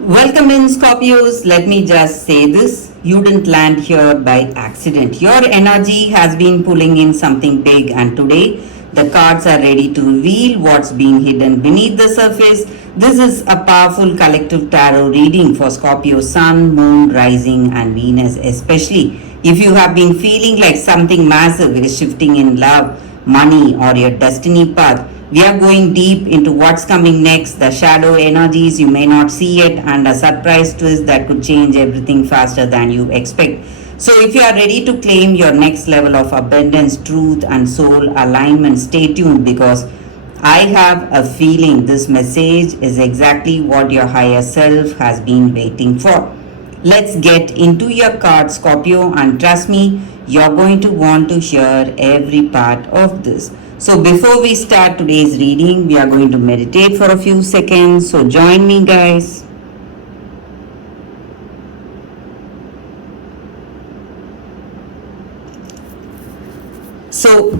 Welcome in, Scorpios. Let me just say this. You didn't land here by accident. Your energy has been pulling in something big, and today the cards are ready to reveal what's being hidden beneath the surface. This is a powerful collective tarot reading for Scorpio Sun, Moon, Rising, and Venus, especially if you have been feeling like something massive is shifting in love, money, or your destiny path. We are going deep into what's coming next, the shadow energies you may not see yet, and a surprise twist that could change everything faster than you expect. So, if you are ready to claim your next level of abundance, truth, and soul alignment, stay tuned because I have a feeling this message is exactly what your higher self has been waiting for. Let's get into your card, Scorpio, and trust me, you're going to want to hear every part of this. So, before we start today's reading, we are going to meditate for a few seconds. So, join me, guys. So,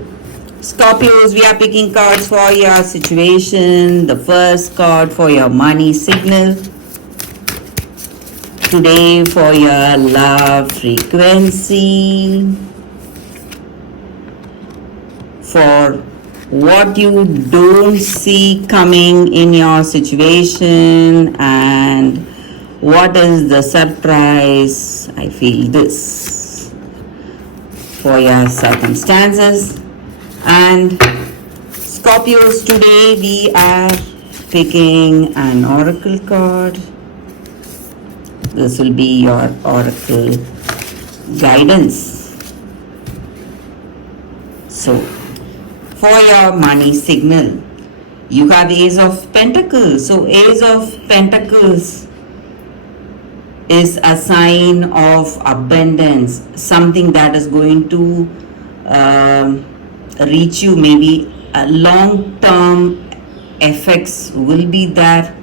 Scorpios, we are picking cards for your situation. The first card for your money signal. Today for your love frequency. For what you don't see coming in your situation, and what is the surprise. I feel this for your circumstances. And Scorpios, today we are picking an oracle card. This will be your oracle guidance. So, for your money signal, you have Ace of Pentacles. So, Ace of Pentacles is a sign of abundance, something that is going to reach you. Maybe a long term effects will be there.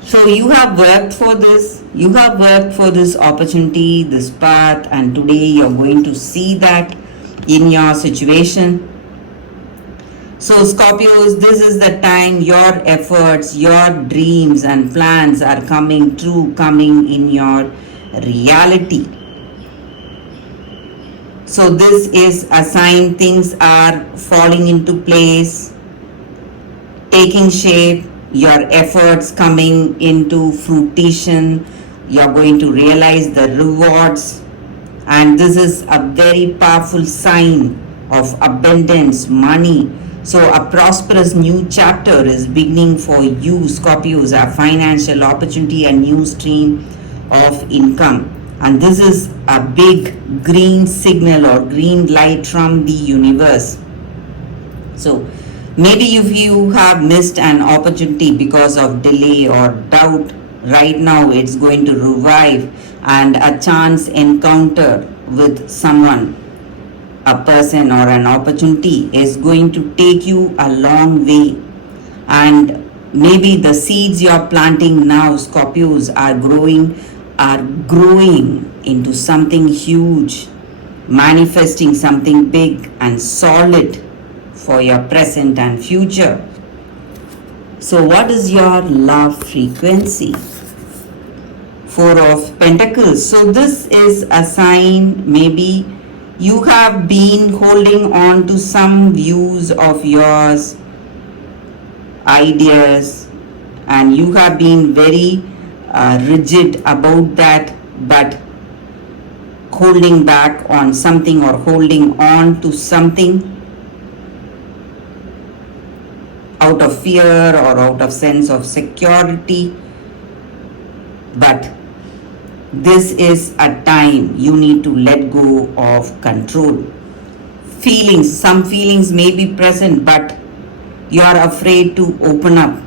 So you have worked for this, you have worked for this opportunity, this path, and today you're going to see that in your situation. So, Scorpios, this is the time your efforts, your dreams, and plans are coming true, coming in your reality. So, this is a sign things are falling into place, taking shape, your efforts coming into fruition. You're going to realize the rewards, and this is a very powerful sign of abundance, money. So a prosperous new chapter is beginning for you, Scorpios, a financial opportunity, a new stream of income. And this is a big green signal or green light from the universe. So maybe if you have missed an opportunity because of delay or doubt, right now it's going to revive, and a chance encounter with someone, a person, or an opportunity is going to take you a long way. And maybe the seeds you're planting now, Scorpios, are growing into something huge, manifesting something big and solid for your present and future. So what is your love frequency? Four of Pentacles. So this is a sign, maybe you have been holding on to some views of yours, ideas, and you have been very rigid about that, but holding back on something or holding on to something out of fear or out of sense of security. But this is a time you need to let go of control. Feelings, some feelings may be present, but you are afraid to open up,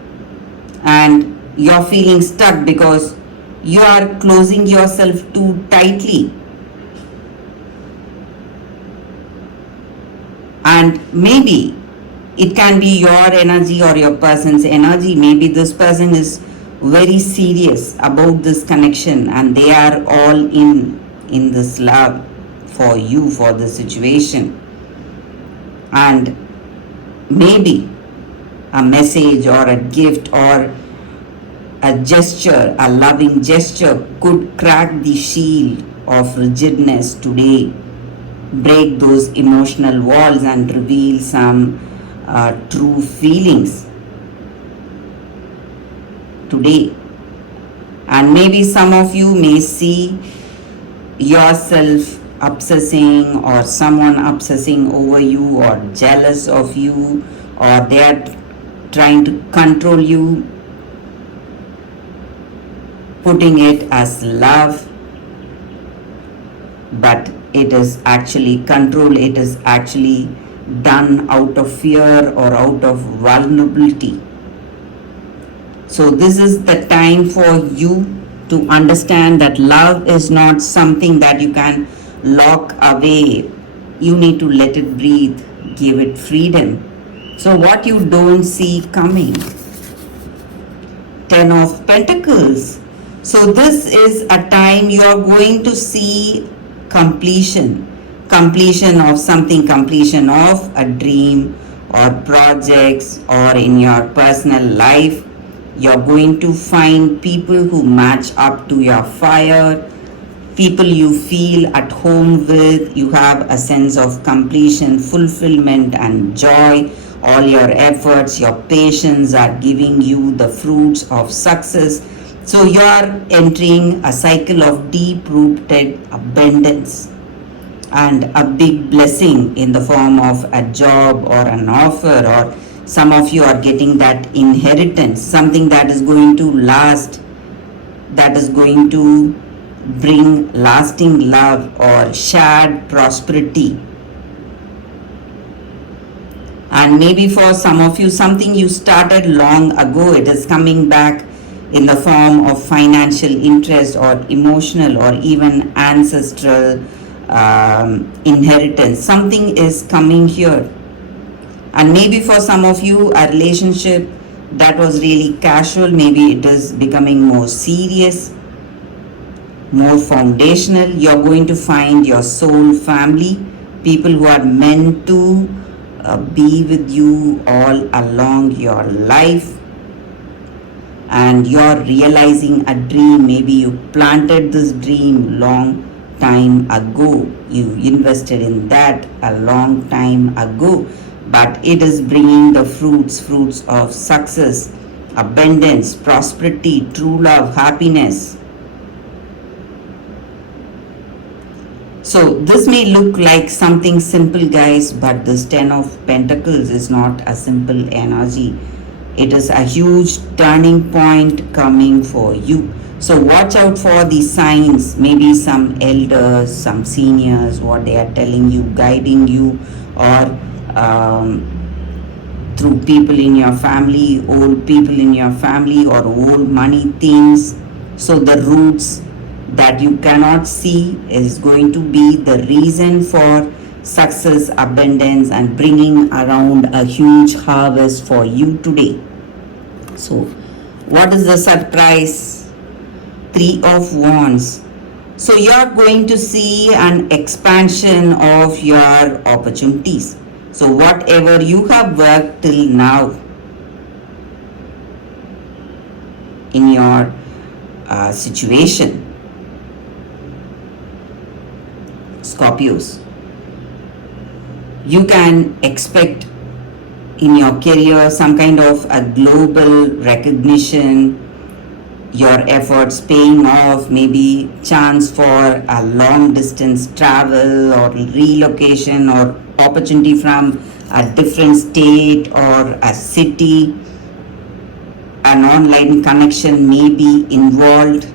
and you're feeling stuck because you are closing yourself too tightly. And maybe it can be your energy or your person's energy. Maybe this person is very serious about this connection, and they are all in this love for you, for the situation. And maybe a message or a gift or A gesture, a loving gesture, could crack the shield of rigidness today, break those emotional walls, and reveal some true feelings today. And maybe some of you may see yourself obsessing or someone obsessing over you or jealous of you, or they are trying to control you, putting it as love, but it is actually control, it is actually done out of fear or out of vulnerability. So this is the time for you to understand that love is not something that you can lock away. You need to let it breathe, give it freedom. So what you don't see coming. Ten of Pentacles. So this is a time you are going to see completion. Completion of something, completion of a dream or projects, or in your personal life. You're going to find people who match up to your fire, people you feel at home with. You have a sense of completion, fulfillment, and joy. All your efforts, your patience are giving you the fruits of success. So you're entering a cycle of deep rooted abundance and a big blessing in the form of a job or an offer, or some of you are getting that inheritance, something that is going to last, that is going to bring lasting love or shared prosperity. And maybe for some of you, something you started long ago, it is coming back in the form of financial interest or emotional or even ancestral inheritance. Something is coming here. And maybe for some of you, a relationship that was really casual, maybe it is becoming more serious, more foundational. You're going to find your soul family, people who are meant to be with you all along your life. And you're realizing a dream. Maybe you planted this dream long time ago. You invested in that a long time ago. But it is bringing the fruits of success, abundance, prosperity, true love, happiness. So this may look like something simple, guys, but this 10 of Pentacles is not a simple energy. It is a huge turning point coming for you. So watch out for the signs, maybe some elders, some seniors, what they are telling you, guiding you, or through people in your family, old people in your family, or old money things. So the roots that you cannot see is going to be the reason for success, abundance, and bringing around a huge harvest for you today. So what is the surprise? 3 of Wands. So you're going to see an expansion of your opportunities. So whatever you have worked till now in your situation, Scorpios, you can expect in your career some kind of a global recognition, your efforts paying off, maybe chance for a long distance travel or relocation, or opportunity from a different state or a city. An online connection may be involved.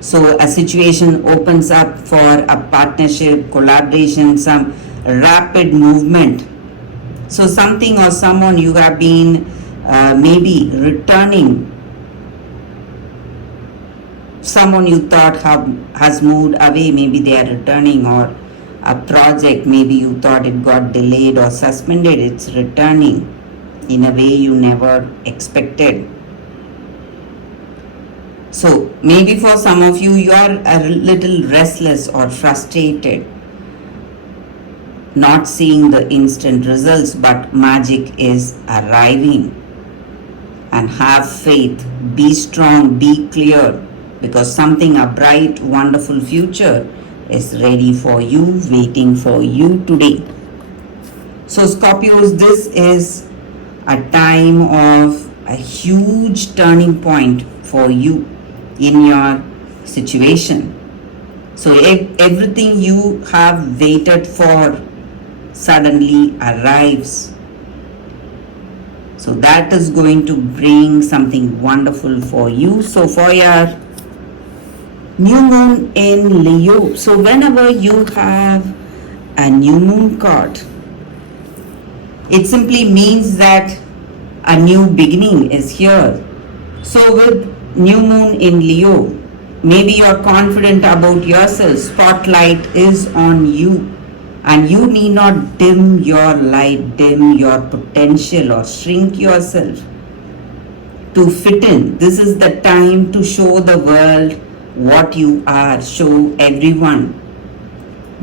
So a situation opens up for a partnership, collaboration, some rapid movement. So something or someone you have been maybe returning, someone you thought has moved away, maybe they are returning, or a project maybe you thought it got delayed or suspended, it's returning in a way you never expected. So maybe for some of you, you are a little restless or frustrated, not seeing the instant results, but magic is arriving. and have faith. Be strong, be clear, because something, a bright, wonderful future is ready for you, waiting for you today. So, Scorpios, this is a time of a huge turning point for you in your situation. So, if everything you have waited for suddenly arrives, so that is going to bring something wonderful for you. So, for your new moon in Leo, so whenever you have a new moon card, it simply means that a new beginning is here. So, with new moon in Leo, maybe you're confident about yourself, spotlight is on you, and you need not dim your light, dim your potential, or shrink yourself to fit in. This is the time to show the world what you are, show everyone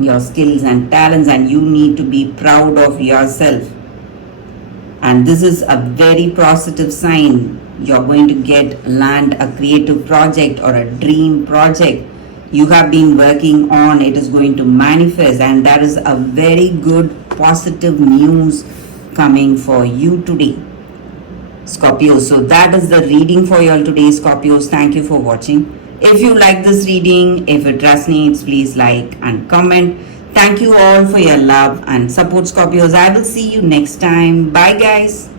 your skills and talents, and you need to be proud of yourself. And this is a very positive sign. You're going to land a creative project or a dream project you have been working on. It is going to manifest, and that is a very good positive news coming for you today, Scorpios. So that is the reading for you all today, Scorpios. Thank you for watching. If you like this reading, if it resonates, please like and comment. Thank you all for your love and support, Scorpios. I will see you next time. Bye, guys.